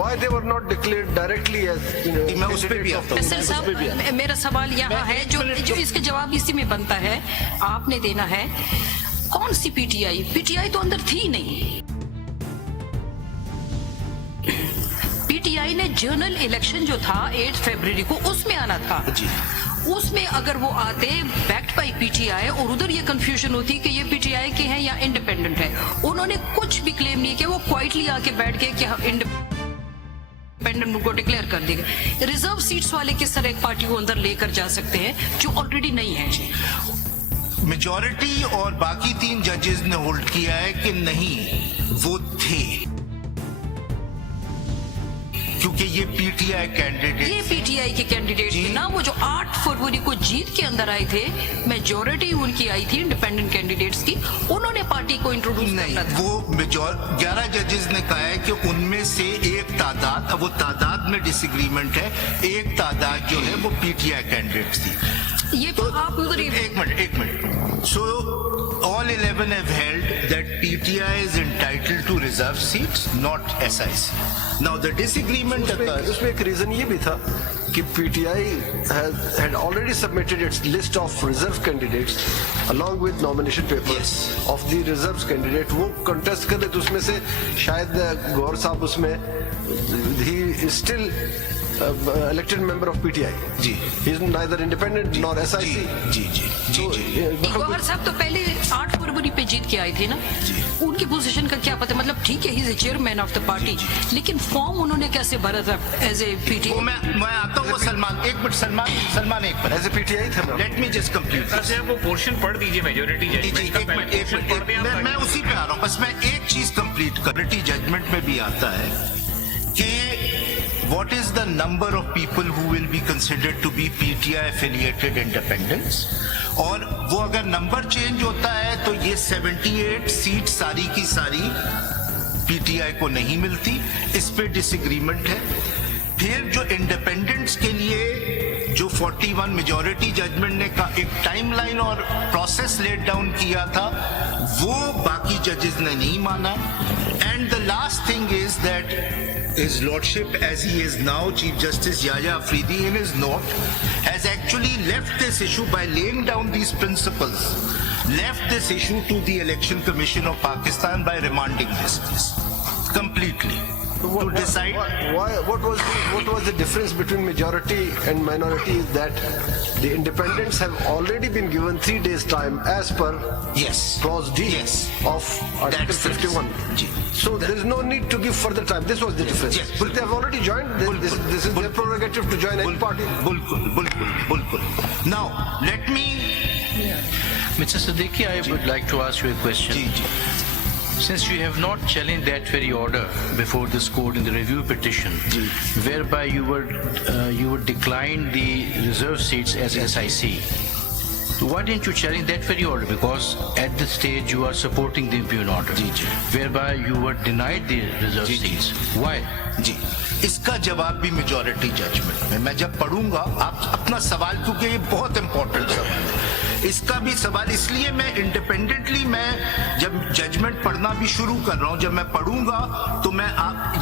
Why they were not declared directly as मैं उस पे भी आता हूँ। फैसल साहब, मेरा सवाल यहाँ है जो इसका जवाब इसी में बनता है, आपने देना है। कौन सी पीटीआई तो अंदर थी नहीं। पीटीआई ने जनरल इलेक्शन जो था 8 फरवरी को, उसमें आना था जी। उसमें अगर वो आते बैक्ड बाय पीटीआई और उधर ये कंफ्यूजन होती कि ये पीटीआई के हैं या इंडिपेंडेंट है, उन्होंने कुछ भी क्लेम नहीं किया, वो क्वाइटली आके बैठ गए कि इंडिपेंडेंट को डिक्लेयर कर देगा। रिजर्व सीट्स वाले किस तरह एक पार्टी को अंदर लेकर जा सकते हैं जो ऑलरेडी नहीं है? मेजॉरिटी और बाकी 3 जजेस ने होल्ड किया है कि नहीं, वो थे, क्योंकि ये पीटीआई कैंडिडेट, ये पीटीआई के कैंडिडेट थे ना, वो जो 8 फरवरी को जीत के अंदर आए थे, मेजॉरिटी उनकी आई थी इंडिपेंडेंट कैंडिडेट्स की, उन्होंने पार्टी को इंट्रोड्यूस करना था। वो 11 जजेस ने कहा है कि उनमें से एक तादाद, अब वो तादाद में डिसएग्रीमेंट है, एक तादाद जो है वो पीटीआई कैंडिडेट्स थी। ये तो आप उधर एक minute. So all 11 have held that PTI is entitled to reserve seats, not SIC. Now the disagreement occurs. उसमें एक रीजन ये भी था कि PTI had already submitted its list of reserve candidates along with nomination papers of the reserves candidate. वो contest कर रहे थे, उसमें से शायद गौर साहब उसमें he is still elected member of PTI. Ji. He is neither independent nor SIC. जी. गौहर साहब तो पहले 8 फरवरी पे जीत के आए थे ना, उनकी पोजीशन का क्या पता, मतलब ठीक है, he is chairman of the party, लेकिन फॉर्म उन्होंने कैसे भरा था एज ए पीटीआई? वो मैं आता हूँ, सलमान एक मिनट, एज ए PTI था। Let me just complete. Sir वो पोर्शन पढ़ दीजिए मेजॉरिटी जजमेंट का, पहले पोर्शन पढ़ दिया। मैं उसी पे आ रहा हूँ, बस मैं एक चीज कंप्लीट कर, मेजॉरिटी जजमेंट में भी आता है कि what is the number of people who will be considered to be PTI affiliated independents, और वो अगर नंबर चेंज होता है तो ये 78 सीट सारी की सारी पीटीआई को नहीं मिलती, इस पे डिसएग्रीमेंट है। फिर जो इंडिपेंडेंट्स के लिए जो 41 मेजॉरिटी जजमेंट ने का एक टाइमलाइन और प्रोसेस लेट डाउन किया था, वो बाकी जजेस ने नहीं माना। And the last thing is that His Lordship, as he is now Chief Justice Yahya Afridi, in his note, has actually left this issue by laying down these principles, left this issue to the Election Commission of Pakistan by remanding this case completely to decide. What was the difference between majority and minority is that the independents have already been given 3 days time as per clause D of Article 51. So there is no need to give further time. This was the difference. But they have already joined. This is their prerogative to join any party. Bulkul. Now let me. Mr. Siddiqui, I would like to ask you a question. Since you have not challenged that very order before this court in the review petition, whereby you would decline the reserve seats as SIC, why didn't you challenge that very order? Because at this stage you are supporting the impugned order, whereby you were denied the reserve seats. Why? इसका जवाब भी majority judgement में मैं जब पढ़ूंगा, आप अपना सवाल, क्योंकि ये बहुत इंपॉर्टेंट सवाल है, इसका भी सवाल, इसलिए मैं इंडिपेंडेंटली मैं जब जजमेंट पढ़ना भी शुरू कर रहा हूं, जब मैं पढ़ूंगा तो मैं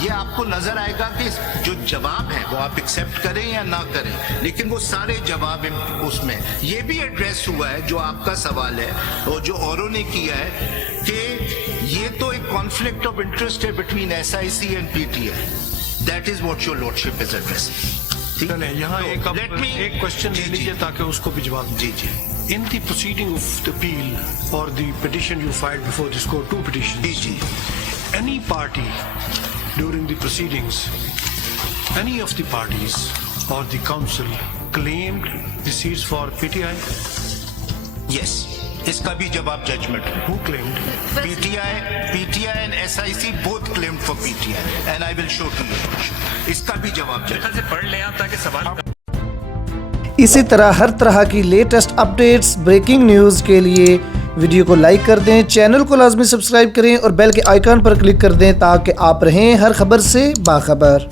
ये आपको नजर आएगा कि जो जवाब है वो आप एक्सेप्ट करें या ना करें, लेकिन वो सारे जवाब उसमें ये भी एड्रेस हुआ है जो आपका सवाल है और जो औरों ने किया है कि ये तो एक कॉन्फ्लिक्ट ऑफ इंटरेस्ट है between SIC and PTI. That is what your lordship is addressing. यहाँ एक क्वेश्चन ले लीजिए ताकि उसको भी जवाब जी. In the proceeding of the appeal or the petition you filed before this court, 2 petitions. Any party during the proceedings, any of the parties or the council claimed the seats for PTI? Yes. इसका भी जवाब judgement में. Who claimed? PTI and SIC both claimed for PTI and I will show to you. इसका भी जवाब judgement से पढ़ ले आप ताकि सवाल. इसी तरह हर तरह की लेटेस्ट अपडेट्स, ब्रेकिंग न्यूज़ के लिए वीडियो को लाइक कर दें, चैनल को लाजमी सब्सक्राइब करें और बेल के आइकन पर क्लिक कर दें ताकि आप रहें हर खबर से बाखबर.